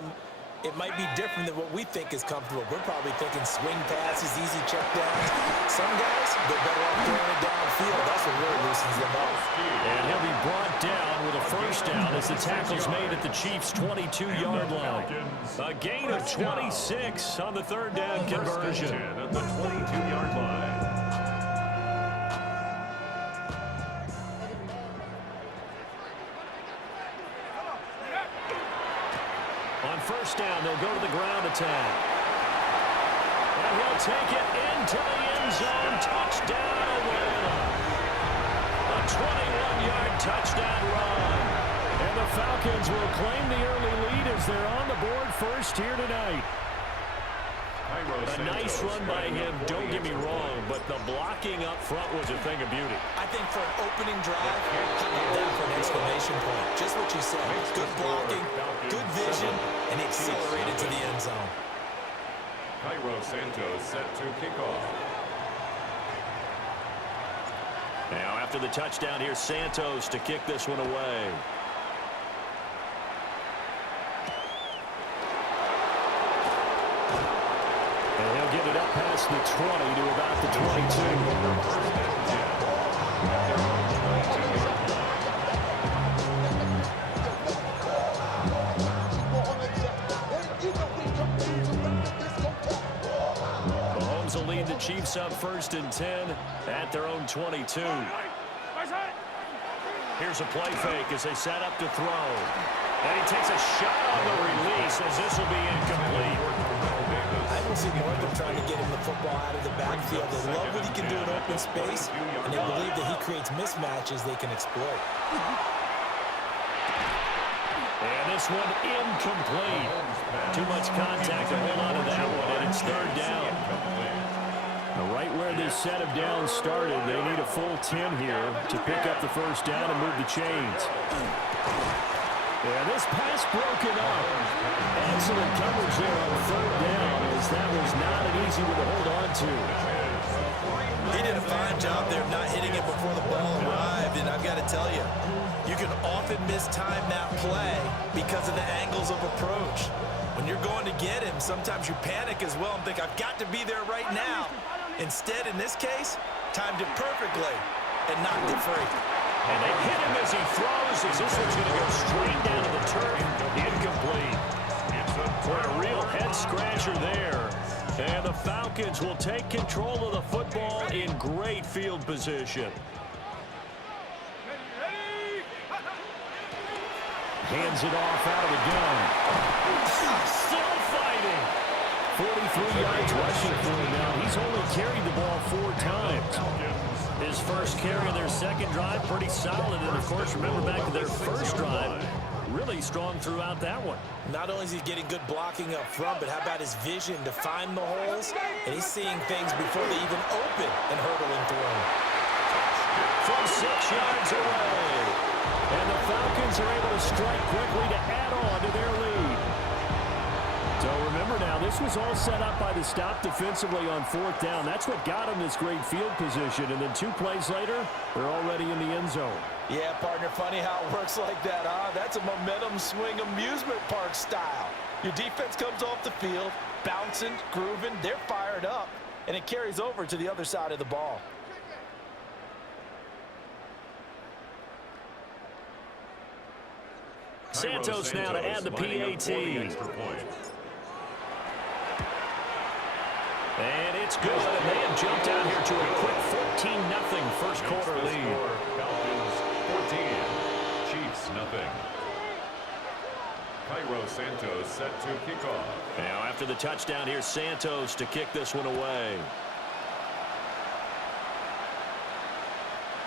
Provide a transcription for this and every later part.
them, it might be different than what we think is comfortable. We're probably thinking swing passes, easy check downs. Some guys, they're better off throwing it downfield. That's what really loosens them up. And he'll be brought down with a first down as the tackle's made at the Chiefs' 22-yard line. A gain of 26 on the third down conversion. At the 22-yard line. On first down, they'll go to the ground attack. And he'll take it into the end zone. Touchdown, Atlanta. A 21-yard touchdown run. And the Falcons will claim the early lead as they're on the board first here tonight. A nice run by him, don't get me wrong, but the blocking up front was a thing of beauty. I think for an opening drive, how about that for an exclamation point? Just what you said. Good blocking, good vision, and accelerated to the end zone. Cairo Santos set to kick off. Now after the touchdown, here's Santos to kick this one away. And he'll get it up past the 20 to about the 22. Mahomes will lead the Chiefs up 1st and 10 at their own 22. Here's a play fake as they set up to throw. And he takes a shot on the release as this will be incomplete. I don't see more of them trying to get him the football out of the backfield. They love what he can do in open space, and they believe that he creates mismatches they can exploit. And this one incomplete. Too much contact to hold on to that one, and it's third down. Right where this set of downs started, they need a full 10 here to pick up the first down and move the chains. Yeah, this pass broken up. Excellent coverage there on third down, as that was not an easy one to hold on to. He did a fine job there of not hitting it before the ball arrived, and I've got to tell you, you can often mistime that play because of the angles of approach. When you're going to get him, sometimes you panic as well and think, I've got to be there right now. Instead, in this case, timed it perfectly and knocked it free. And they hit him as he throws, as this one's going to go straight down to the turf. Incomplete. For a real head-scratcher there. And the Falcons will take control of the football in great field position. Hands it off out of the gun. Still fighting. 43 yards rushing for him now. He's only carried the ball 4 times. His first carry of their second drive, pretty solid. And, of course, remember back to their first drive, really strong throughout that one. Not only is he getting good blocking up front, but how about his vision to find the holes? And he's seeing things before they even open and hurdling through them. From 6 yards away. And the Falcons are able to strike quickly to add on to their lead. So remember now, this was all set up by the stop defensively on 4th down. That's what got them this great field position. And then 2 plays later, they're already in the end zone. Yeah, partner, funny how it works like that, huh? That's a momentum swing amusement park style. Your defense comes off the field, bouncing, grooving, they're fired up, and it carries over to the other side of the ball. Santos now to add the PAT. And it's good. And they have jumped out here to a quick 14-0 first quarter lead. Falcons 14, Chiefs nothing. Cairo Santos set to kick off. Now after the touchdown, here's Santos to kick this one away.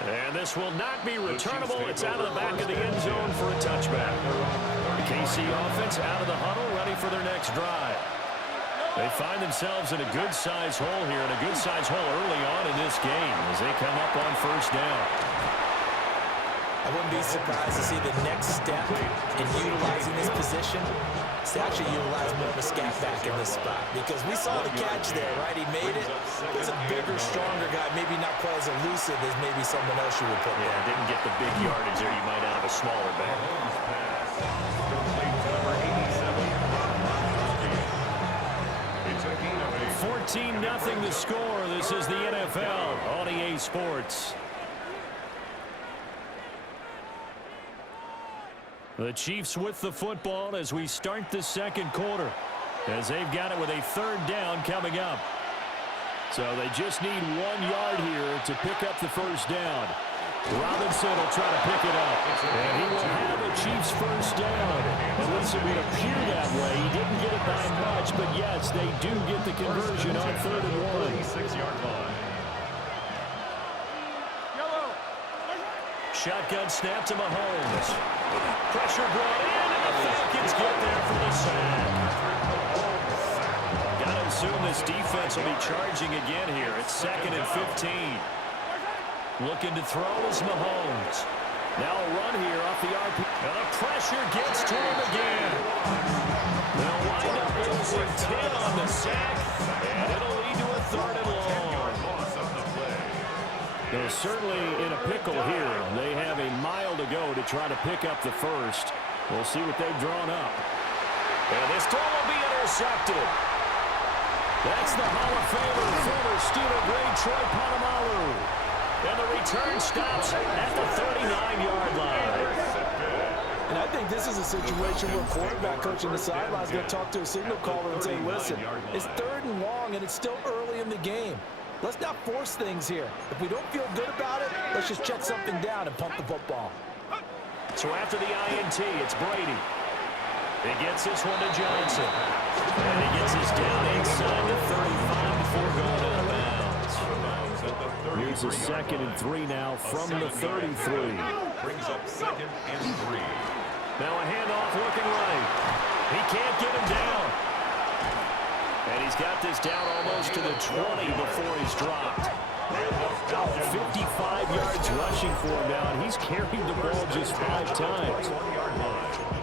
And this will not be returnable. It's out of the back of the end zone for a touchback. The KC offense out of the huddle, ready for their next drive. They find themselves in a good-sized hole here, and a good-sized hole early on in this game as they come up on first down. I wouldn't be surprised to see the next step in utilizing this position is to actually utilize more of a scat back in this spot, because we saw the catch there, right? He made it. He's a bigger, stronger guy, maybe not quite as elusive as maybe someone else you would put there. Yeah, didn't get the big yardage there. You might out of a smaller back. 14-0 the score. This is the NFL on EA Sports. The Chiefs with the football as we start the second quarter, as they've got it with a third down coming up. So they just need 1 yard here to pick up the first down. Robinson will try to pick it up, and he will have a Chiefs first down. At least it would appear that way. He didn't get it by much, but yes, they do get the conversion on 3rd and 1. 6-yard line. Shotgun snap to Mahomes. Pressure brought in, and the Falcons get there for the sack. Gotta assume this defense will be charging again here. It's 2nd and 15. Looking to throw is Mahomes. Now a run here off the RP. And the pressure gets to him again. They'll wind up losing 10 on the sack, and it'll lead to a 3rd and long. They're certainly in a pickle here. They have a mile to go to try to pick up the first. We'll see what they've drawn up. And this throw will be intercepted. That's the Hall of Famer, former Steeler great Troy Polamalu. And the return stops at the 39-yard line. And I think this is a situation where quarterback coach on the sideline is going to talk to a signal caller and say, listen, it's 3rd and long, and it's still early in the game. Let's not force things here. If we don't feel good about it, let's just check something down and pump the football. So after the INT, it's Brady. He gets this one to Johnson. And he gets us down inside the 35 before going out of bounds. Here's a 2nd and 3 now from the 33. Brings up 2nd and 3. Now a handoff looking right. He can't get him down. And he's got this down almost to the 20 before he's dropped. 55 yards rushing for him now, and he's carried the ball just 5 times. 20-yard line.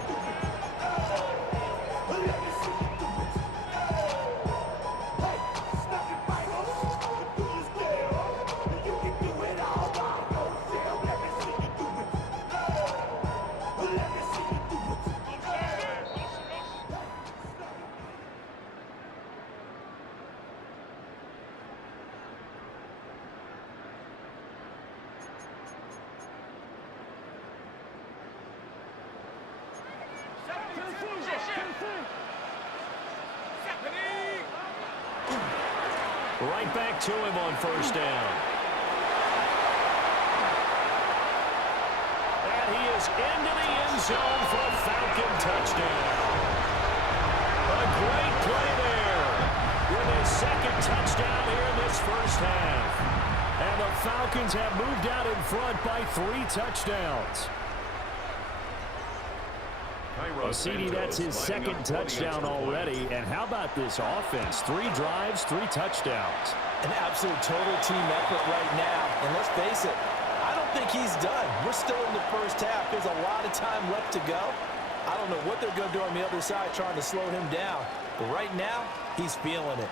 Right back to him on 1st down. And he is into the end zone for a Falcon touchdown. A great play there with his 2nd touchdown here in this first half. And the Falcons have moved out in front by 3 touchdowns. CD, that's his 2nd touchdown already. And how about this offense? 3 drives, 3 touchdowns. An absolute total team effort right now. And let's face it, I don't think he's done. We're still in the first half. There's a lot of time left to go. I don't know what they're going to do on the other side trying to slow him down. But right now, he's feeling it.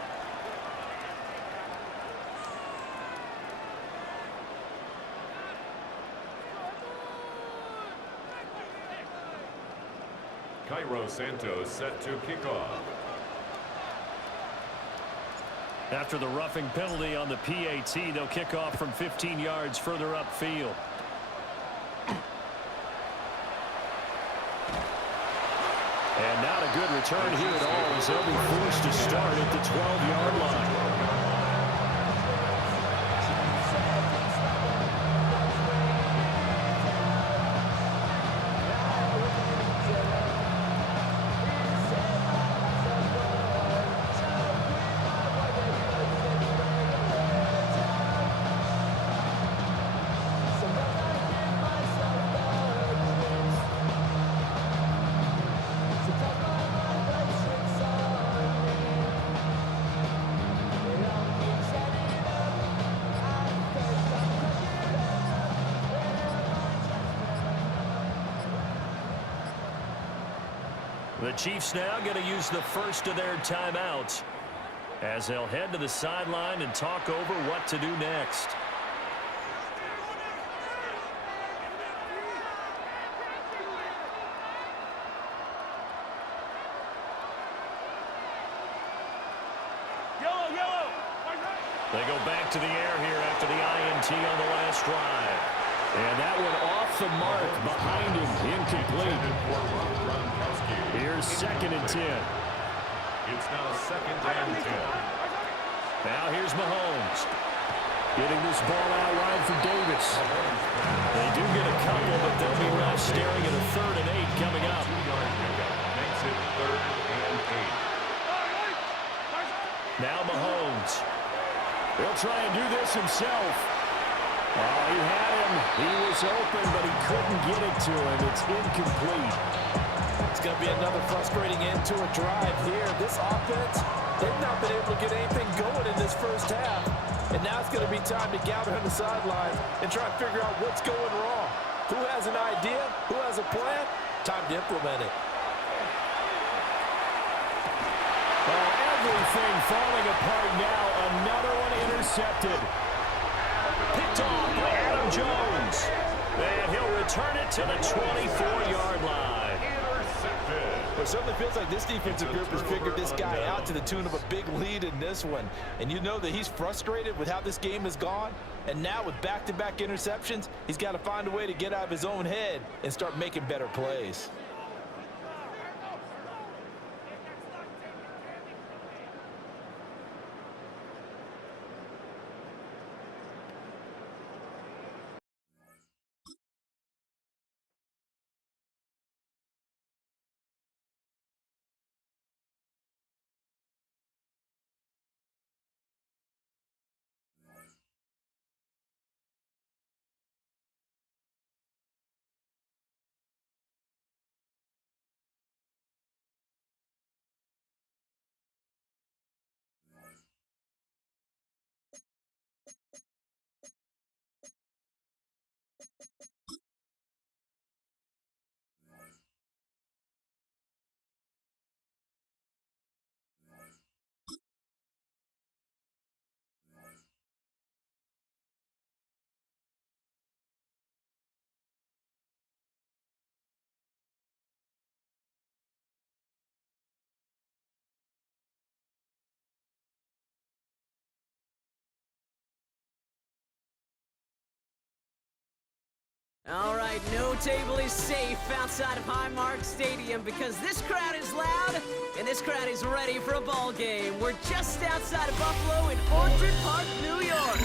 Cairo Santos set to kick off. After the roughing penalty on the PAT, they'll kick off from 15 yards further upfield. And not a good return here at all, as they'll be forced to start at the 12-yard line. The Chiefs now going to use the first of their timeouts as they'll head to the sideline and talk over what to do next. Yellow, yellow. They go back to the air here after the INT on the last drive. And that one off the mark behind him, incomplete. Here's 2nd and 10. It's now 2nd and 10. Now here's Mahomes. Getting this ball out wide for Davis. They do get a couple, but they'll be left staring at a 3rd and 8 coming up. 2-yard pickup makes it 3rd and 8. Now Mahomes. He'll try and do this himself. Oh, he had him. He was open, but he couldn't get it to him. It's incomplete. It's going to be another frustrating end to a drive here. This offense, they've not been able to get anything going in this first half. And now it's going to be time to gather on the sidelines and try and figure out what's going wrong. Who has an idea? Who has a plan? Time to implement it. Oh, everything falling apart now. Another one intercepted. Picked off by Adam Jones. And he'll return it to the 24-yard line. Well, it certainly feels like this defensive group has figured this guy out to the tune of a big lead in this one. And you know that he's frustrated with how this game has gone. And now with back-to-back interceptions, he's got to find a way to get out of his own head and start making better plays. All right, no table is safe outside of Highmark Stadium because this crowd is loud and this crowd is ready for a ball game. We're just outside of Buffalo in Orchard Park, New York.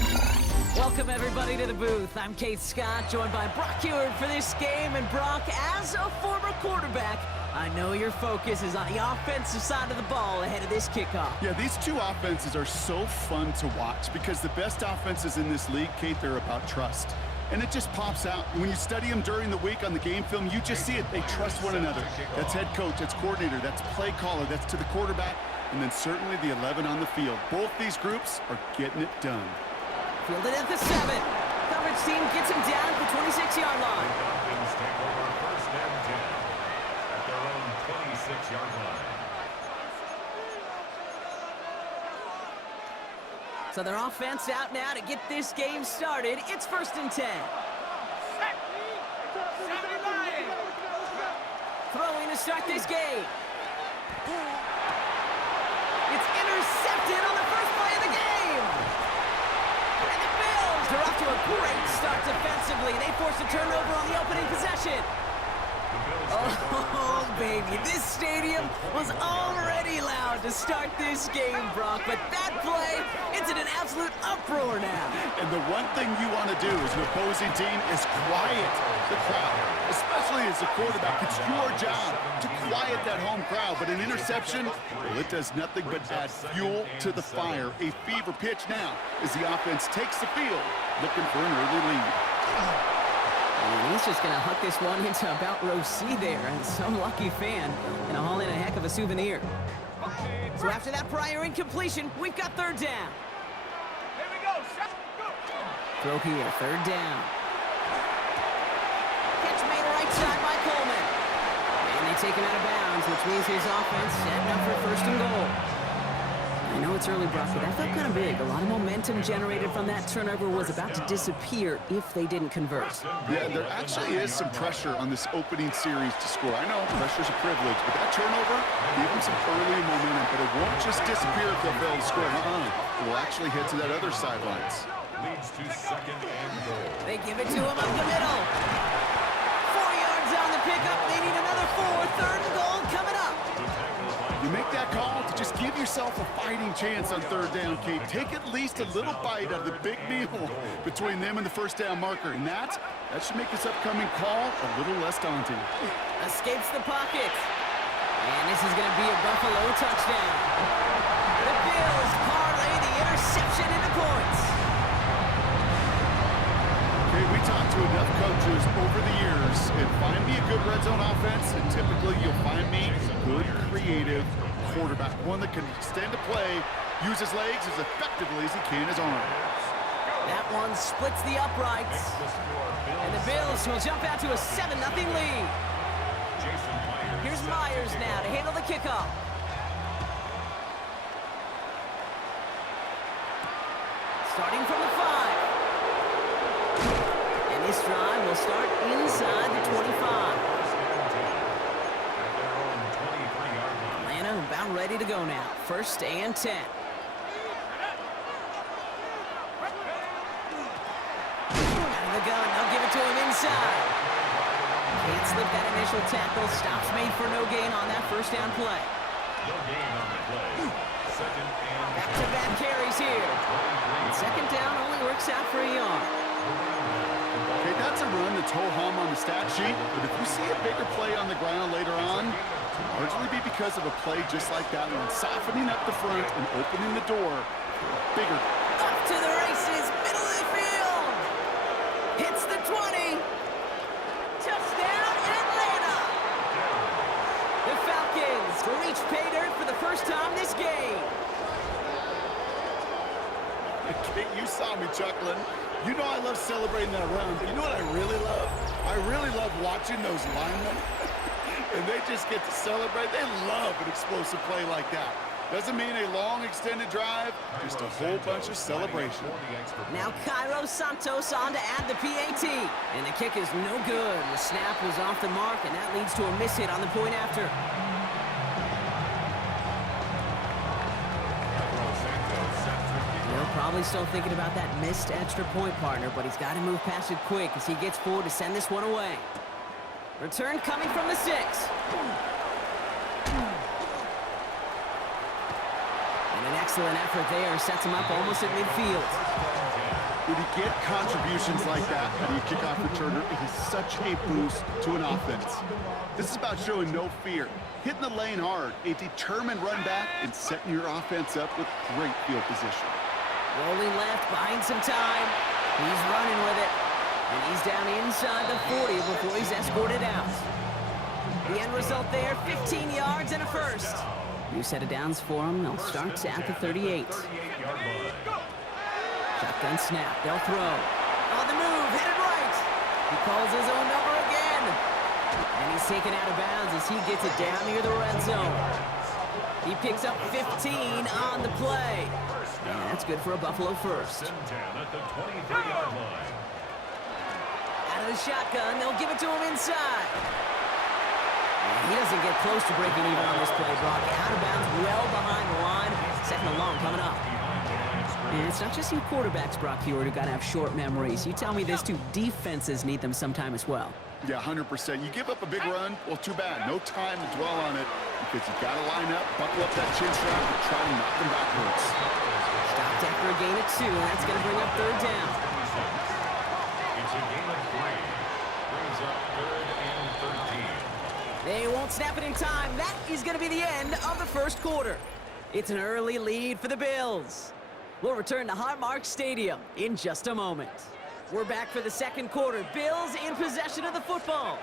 Welcome, everybody, to the booth. I'm Keith Scott, joined by Brock Ewart for this game. And Brock, as a former quarterback, I know your focus is on the offensive side of the ball ahead of this kickoff. Yeah, these two offenses are so fun to watch because the best offenses in this league, Kate, they're about trust. And it just pops out. When you study them during the week on the game film, you just see it. They trust one another. That's head coach, that's coordinator, that's play caller, that's to the quarterback, and then certainly the 11 on the field. Both these groups are getting it done. Fielded at the 7. Coverage team gets him down at the 26-yard line. The Dolphins take over 1st and 10 at their own 26-yard line. So their offense out now to get this game started. It's 1st and 10. Throwing to start this game. It's intercepted on the first play of the game. And the Bills are off to a great start defensively. They force a turnover on the opening possession. Oh, baby, this stadium was already loud to start this game, Brock, but that play, it's in an absolute uproar now. And the one thing you want to do as an opposing team is quiet the crowd, especially as a quarterback. It's your job to quiet that home crowd, but an interception, well, it does nothing but add fuel to the fire. A fever pitch now as the offense takes the field, looking for an early lead. And he's just going to hook this one into about row C there, and some lucky fan going to haul in a heck of a souvenir. So after that prior incompletion, we've got 3rd down. Here we go. Throw here, 3rd down. Catch made right side by Coleman. And they take him out of bounds, which means his offense setting up for 1st and goal. I know it's early, Brock, but that felt kind of big. A lot of momentum generated from that turnover was about to disappear if they didn't convert. Yeah, there actually is some pressure on this opening series to score. I know pressure's a privilege, but that turnover gave them some early momentum, but it won't just disappear if they'll fail to score. It will actually head to that other sidelines. Leads to second and goal. They give it to him up the middle. 4 yards on the pickup. They need another 4. Third and goal coming up. You make that call to just give yourself a fighting chance on third down, Kate. Take at least a little bite of the big meal between them and the first down marker, and that should make this upcoming call a little less daunting. Escapes the pocket. And this is going to be a Buffalo touchdown. The Bills parlay the interception into points. Okay, we talked to enough coaches over the years, and find me a good red zone offense, and typically you'll find me a good, creative quarterback, one that can extend a play, use his legs as effectively as he can his arm. That one splits the uprights. And the Bills will jump out to a 7-0 lead. Here's Myers now to handle the kickoff. Starting from the 5. And this drive will start inside the 25. Atlanta about ready to go now. 1st and 10. Out of the gun. They'll give it to him inside. Can't slip that initial tackle. Stops made for no gain on that first down play. No gain on the play. Second and Back-to-back carries here. And second down only works out for a yard. Okay, that's a run that's ho-hum on the stat sheet, but if you see a bigger play on the ground later on, it'll largely be because of a play just like that one, softening up the front and opening the door for a bigger. Up to the races, middle of the field. Hits the 20. Touchdown, Atlanta. The Falcons will reach pay dirt for the first time this game. Okay, you saw me chuckling. You know I love celebrating that run, but you know what I really love? I really love watching those linemen, and they just get to celebrate. They love an explosive play like that. Doesn't mean a long extended drive, just a whole bunch of celebration. Now Cairo Santos on to add the PAT. And the kick is no good. The snap was off the mark, and that leads to a miss hit on the point after. They're probably still thinking about that missed extra point, partner, but he's got to move past it quick as he gets forward to send this one away. Return coming from the 6. And an excellent effort there sets him up almost at midfield. When you get contributions like that and you kick off returner, it is such a boost to an offense. This is about showing no fear, hitting the lane hard, a determined run back, and setting your offense up with great field position. Rolling left, buying some time. He's running with it. And he's down inside the 40 before he's escorted out. The end result there, 15 yards and a first. New set of downs for him. They'll start at the 38. Shotgun snap. They'll throw. On the move, headed right. He calls his own number again. And he's taken out of bounds as he gets it down near the red zone. He picks up 15 on the play. And that's good for a Buffalo first. At the 23-yard line. Out of the shotgun, they'll give it to him inside. And he doesn't get close to breaking even on this play, Brock. Out of bounds, well behind the line. Second and long coming up. And it's not just you quarterbacks, Brock, Hewitt, who got to have short memories. You tell me this too, defenses need them sometime as well. Yeah, 100%. You give up a big run, well, too bad. No time to dwell on it because you got to line up, buckle up that chin strap, and try to knock them backwards. Stopped after a gain of 2, and that's going to bring up third down. It's a gain of 3. Brings up 3rd and 13. They won't snap it in time. That is going to be the end of the first quarter. It's an early lead for the Bills. We'll return to Highmark Stadium in just a moment. We're back for the second quarter. Bills in possession of the football.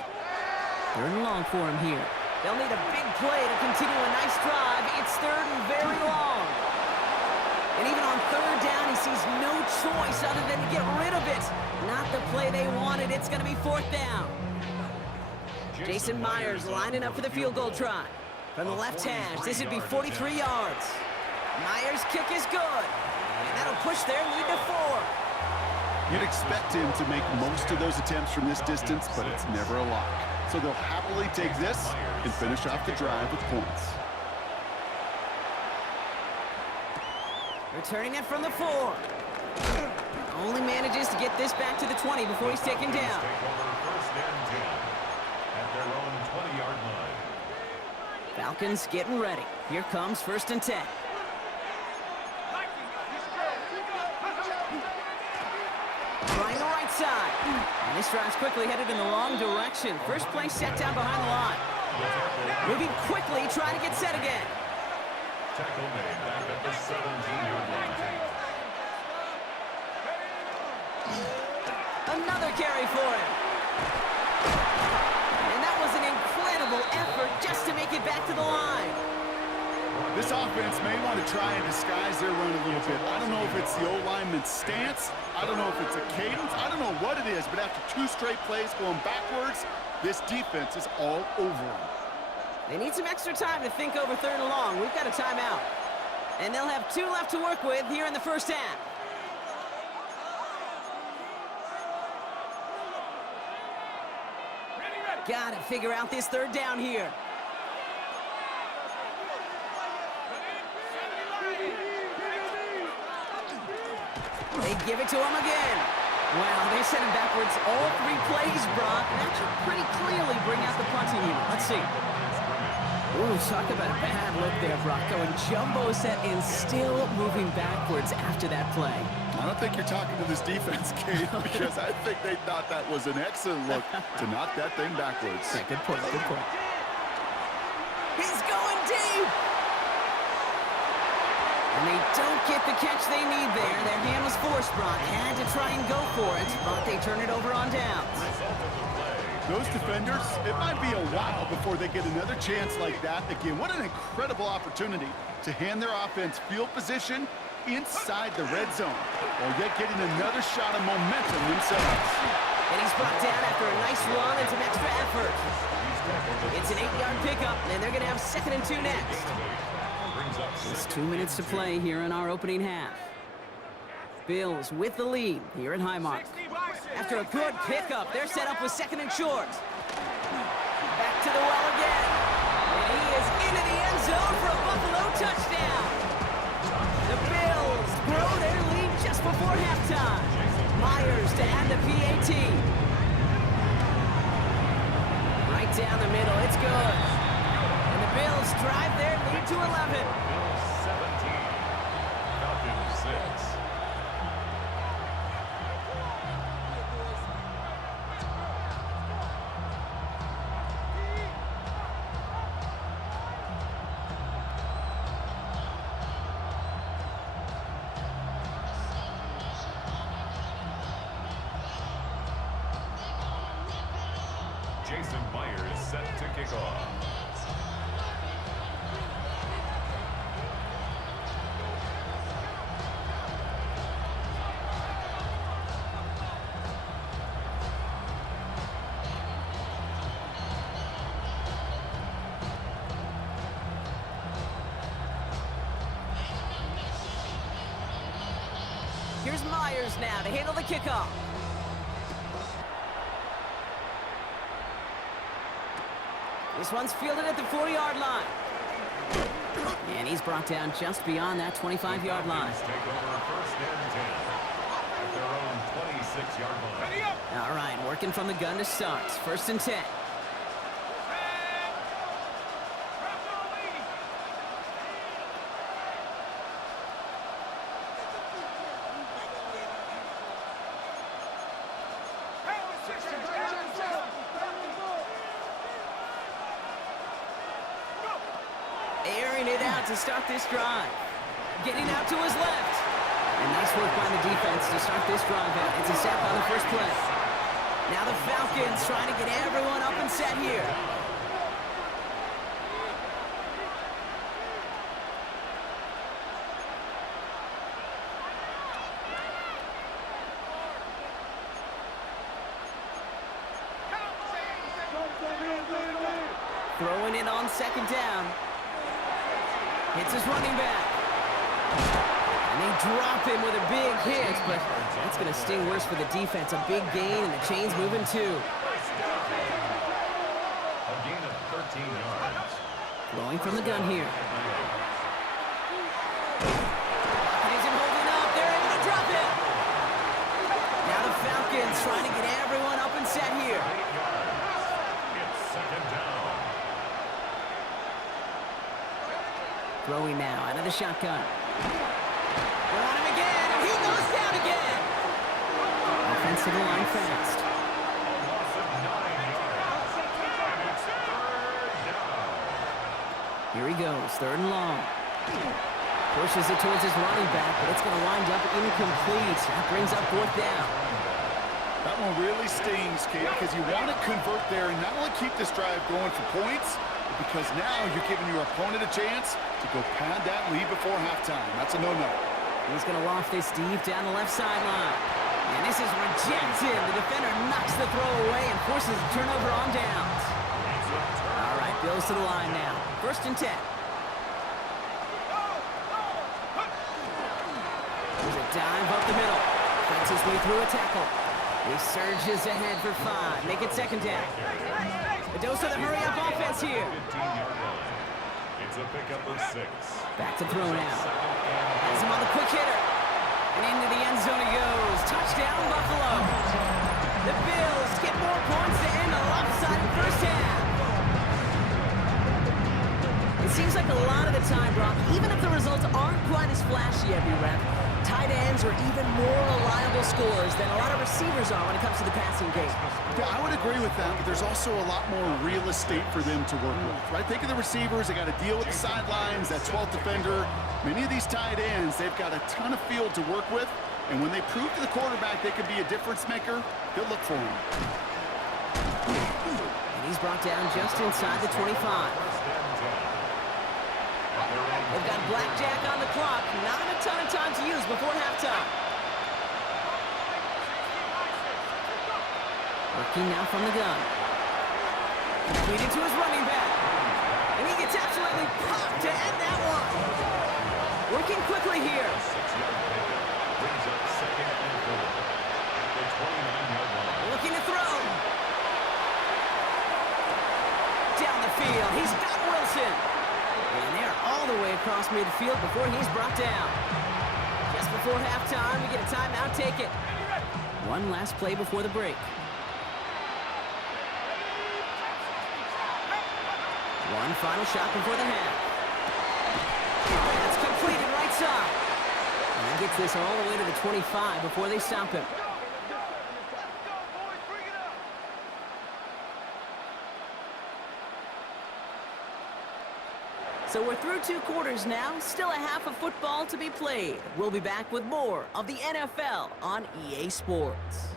Third and long for him here. They'll need a big play to continue a nice drive. It's third and very long. And even on third down, he sees no choice other than to get rid of it. Not the play they wanted. It's going to be fourth down. Jason Myers lining up for the field goal try. From the left hash, this would be 43 yards. Myers' kick is good. And that'll push their lead to 4. You'd expect him to make most of those attempts from this distance, but it's never a lock. So they'll happily take this and finish off the drive with points. Returning it from the 4. Only manages to get this back to the 20 before he's taken down. First and 10 at their own 20-yard line. Falcons getting ready. Here comes 1st and 10. Trying the right side. And this drive's quickly headed in the wrong direction. First play set down behind the line. Moving quickly, trying to get set again. Tackle made back at the 17-yard line. Another carry for him. And that was an incredible effort just to make it back to the line. This offense may want to try and disguise their run a little bit. I don't know if it's the O-lineman's stance. I don't know if it's a cadence. I don't know what it is, but after 2 straight plays going backwards, this defense is all over them. They need some extra time to think over 3rd and long. We've got a timeout. And they'll have 2 left to work with here in the first half. Gotta figure out this 3rd down here. They give it to him again. Wow, they sent him backwards all 3 plays, Brock. That should pretty clearly bring out the punting unit. Let's see. Ooh, talk about a bad look there, Brock. Going jumbo set and still moving backwards after that play. I don't think you're talking to this defense, Kate, because I think they thought that was an excellent look to knock that thing backwards. Yeah, good point, good point. He's going deep! And they don't get the catch they need there. Their hand was forced, Brock. Had to try and go for it, but they turn it over on downs. Those defenders, it might be a while before they get another chance like that. Again, what an incredible opportunity to hand their offense field position inside the red zone, while yet getting another shot of momentum themselves. And he's brought down after a nice run and some extra effort. It's an 8-yard pickup, and they're going to have 2nd and 2 next. It's 2 minutes to play here in our opening half. Bills with the lead here at Highmark. After a good pickup, they're set up with 2nd and short. Back to the well again. And he is into the end zone for a Buffalo touchdown. The Bills grow their lead just before halftime. Myers to add the PAT. Right down the middle, it's good. And the Bills drive their lead to 11. Bills 17, Falcons 6. Jason Myers set to kick off. Here's Myers now to handle the kickoff. This one's fielded at the 40-yard line. And he's brought down just beyond that 25-yard line. Take over 1st and 10 at their own 26-yard line. All right, working from the gun to start. 1st and 10. Airing it out to start this drive. Getting out to his left. And nice work by the defense to start this drive out. It's a sack on the first play. Now the Falcons trying to get everyone up and set here. Throwing it on 2nd down. It's his running back. And they drop him with a big hit, but that's going to sting worse for the defense. A big gain, and the chain's moving too. A gain of 13 yards. Throwing from the gun here. And he's holding up. They're able to drop it. Now the Falcons trying to get everyone up and set here. 8 yards. It's second down. Throwing now out of the shotgun. They're on him again, and he goes down again. Offense to the line fast. A loss of 9 yards. And it's third down. Here he goes, third and long. Pushes it towards his running back, but it's going to wind up incomplete. That brings up fourth down. That one really stings, Kate, because you want to convert there and not only keep this drive going for points, but because now you're giving your opponent a chance to go pad that lead before halftime. That's a no-no. He's going to loft this deep down the left sideline. And this is rejected. The defender knocks the throw away and forces a turnover on downs. All right, Bills to the line now. First and 10. There's a dive up the middle. Fights his way through a tackle. He surges ahead for 5. Make it second down. A dose of the hurry-up offense here. 15-yard line. It's a pickup of 6. Back to throw now. Has him on the quick hitter. And into the end zone he goes. Touchdown, Buffalo. The Bills get more points to end a lopsided first half. It seems like a lot of the time, Brock, even if the results aren't quite as flashy every rep, tight ends are even more reliable scorers than a lot of receivers are when it comes to the passing game. Yeah, I would agree with that, but there's also a lot more real estate for them to work with, right? Think of the receivers. They got to deal with the sidelines, that 12th defender. Many of these tight ends, they've got a ton of field to work with, and when they prove to the quarterback they could be a difference maker, they'll look for him. And he's brought down just inside the 25. They've got blackjack on the clock. Not a ton of time to use before halftime. Working now from the gun. Completed to his running back. And he gets absolutely popped to end that one. Working quickly here. 6-yard pickup brings up second and 4 at the 29-yard line. Looking to throw. Down the field. He's got Wilson. And they're all the way across midfield before he's brought down. Just before halftime, we get a timeout. Take it. One last play before the break. One final shot before the half. That's completed right side. And he gets this all the way to the 25 before they stop him. So we're through 2 quarters now, still a half of football to be played. We'll be back with more of the NFL on EA Sports.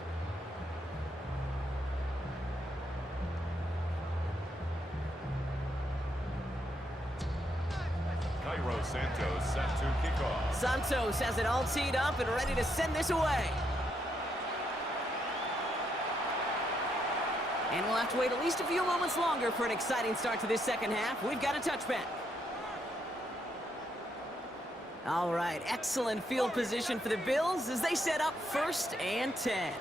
Cairo Santos set to kick off. Santos has it all teed up and ready to send this away. And we'll have to wait at least a few moments longer for an exciting start to this second half. We've got a touchback. All right, excellent field position for the Bills as they set up 1st and 10.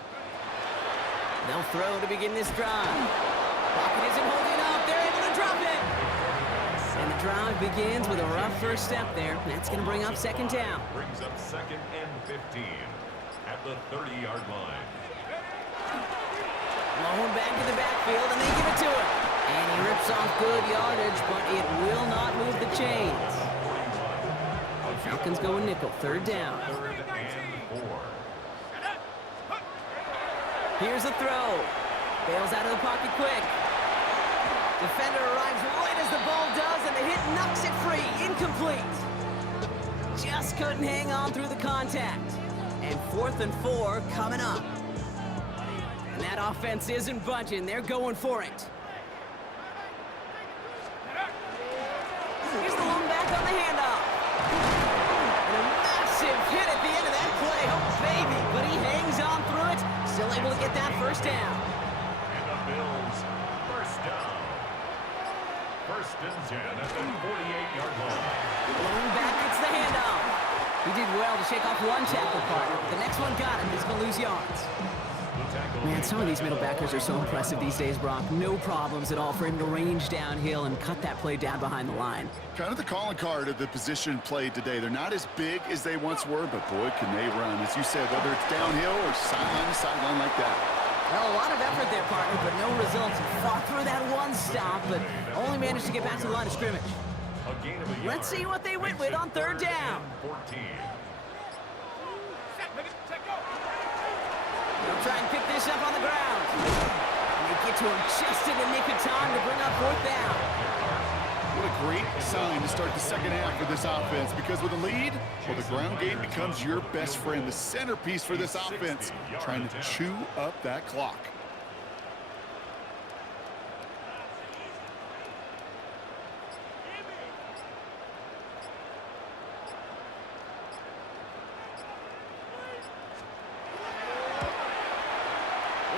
They'll throw to begin this drive. Pocket isn't holding up. They're able to drop it. And the drive begins with a rough first step there. That's going to bring up second down. Brings up second and 15 at the 30-yard line. Blown back to the backfield, and they give it to him. And he rips off good yardage, but it will not move the chains. Falcons go nickel, 3rd down. 3rd and 4. Here's a throw. Bails out of the pocket quick. Defender arrives right as the ball does, and the hit knocks it free. Incomplete. Just couldn't hang on through the contact. And 4th and 4 coming up. And that offense isn't budging. They're going for it. Here's the long back on the handoff. And a massive hit at the end of that play. Oh, baby. But he hangs on through it. Still able to get that first down. And the Bills, first down. 1st and 10 at the 48-yard line. Blown back, it's the handoff. He did well to shake off one tackle partner, but the next one got him. He's going to lose yards. Man, some of these middle backers are so impressive these days, Brock. No problems at all for him to range downhill and cut that play down behind the line. Kind of the calling card of the position played today. They're not as big as they once were, but boy, can they run. As you said, whether it's downhill or sideline to sideline like that. Well, a lot of effort there, partner, but no results. Fought through that one stop, but only managed to get back to the line of scrimmage. Let's see what they went with on third down. 14. They'll try and pick this up on the ground. And they get to him just in the nick of time to bring up fourth down. What a great sign to start the second half for this offense, because with a lead, well, the ground game becomes your best friend, the centerpiece for this offense, trying to chew up that clock.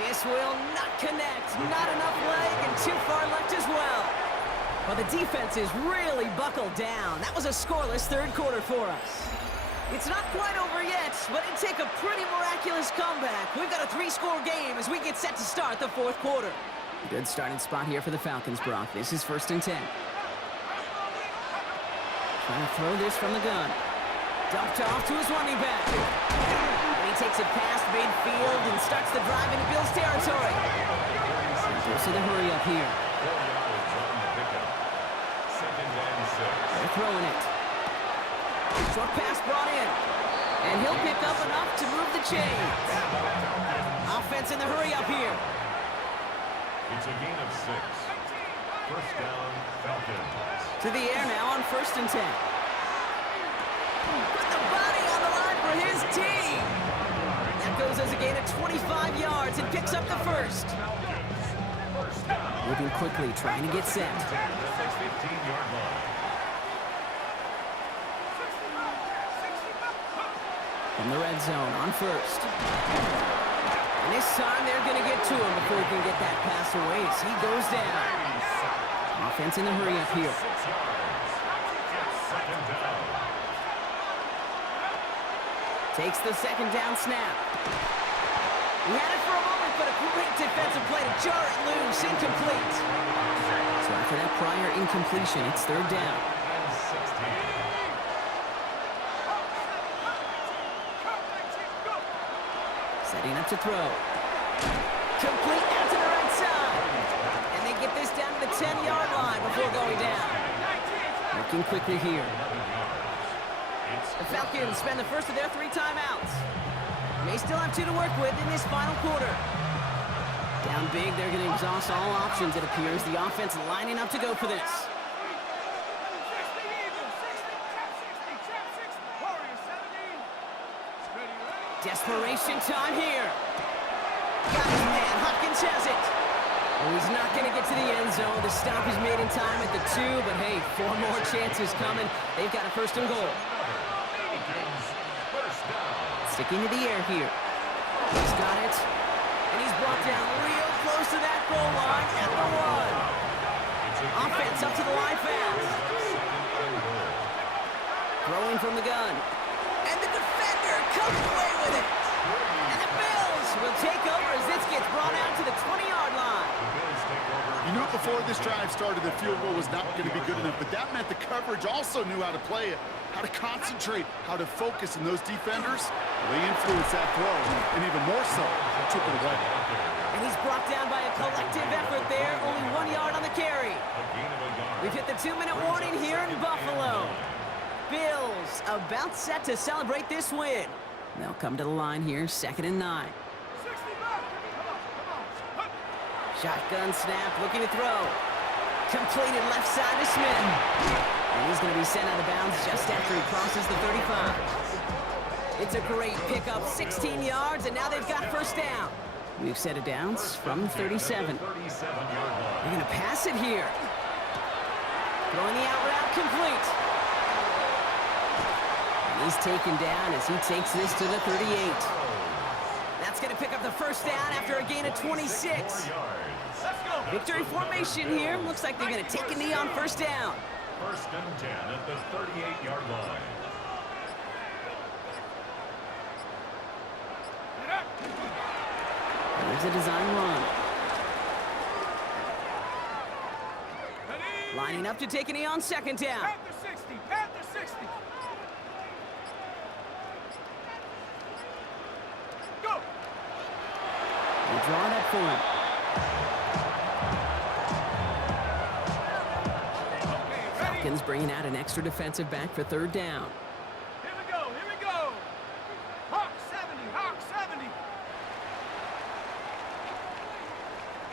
This will not connect. Not enough leg and too far left as well. Well, the defense is really buckled down. That was a scoreless third quarter for us. It's not quite over yet, but it'd take a pretty miraculous comeback. We've got a 3-score game as we get set to start the fourth quarter. Good starting spot here for the Falcons, Brock. This is 1st and 10. Trying to throw this from the gun. Dumped off to his running back. And he takes it past midfield and starts the drive into Bills territory. Goes to the hurry up here. They're throwing it. Short pass brought in. And he'll pick up enough to move the chains. Offense in the hurry up here. It's a gain of 6. First down, Falcons. To the air now on 1st and 10. Put the body on the line for his team. That goes as a gain of 25 yards and picks up the first. Moving quickly, trying to get set. 15-yard line. From the red zone on 1st. And this time they're going to get to him before he can get that pass away as he goes down. Offense in the hurry up here. 6 yards. Second down. Takes the second down snap. He had it for a moment, but a great defensive play to jar it loose. Incomplete. So after that prior incompletion, it's 3rd down. And 16. Setting up to throw. Complete out to the right side. And they get this down to the 10-yard line before going down. Working quickly here. The Falcons spend the first of their 3 timeouts. They still have 2 to work with in this final quarter. Down big, they're going to exhaust all options, it appears. The offense lining up to go for this. Desperation time here. Got his man. Hopkins has it. Oh, he's not going to get to the end zone. The stop is made in time at the 2, but hey, 4 more chances coming. They've got a 1st and goal. Sticking to the air here. He's got it. And he's brought down real close to that goal line at the 1. Offense up to the line fast. Throwing from the gun. And the defender comes away with it. And the Bills will take over as this gets brought out to the 20-yard line. You knew before this drive started the field goal was not going to be good enough, but that meant the coverage also knew how to play it, how to concentrate, how to focus, and those defenders, they influenced that throw, and even more so, took it away. And he's brought down by a collective effort there, only 1 yard on the carry. We've hit the 2-minute warning here in Buffalo. Bills about set to celebrate this win. They'll come to the line here, 2nd and 9. Shotgun snap, looking to throw. Completed left side to Smith. And he's going to be sent out of bounds just after he crosses the 35. It's a great pickup, 16 yards, and now they've got 1st down. We've set it down from 37. They're going to pass it here. Throwing the out route complete. And he's taken down as he takes this to the 38. That's going to pick up the 1st down after a gain of 26. Victory formation here. Looks like they're going to take a knee on 1st down. 1st and 10 at the 38-yard line. Here's a design run. Lining up to take a knee on second down. Panther 60, Panther 60. Go. They draw it up for him. Falcons bringing out an extra defensive back for third down. Here we go, here we go. Hawk 70, Hawk 70.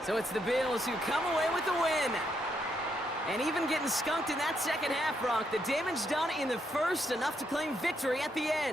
So it's the Bills who come away with the win. And even getting skunked in that second half, Brock, the damage done in the first, enough to claim victory at the end.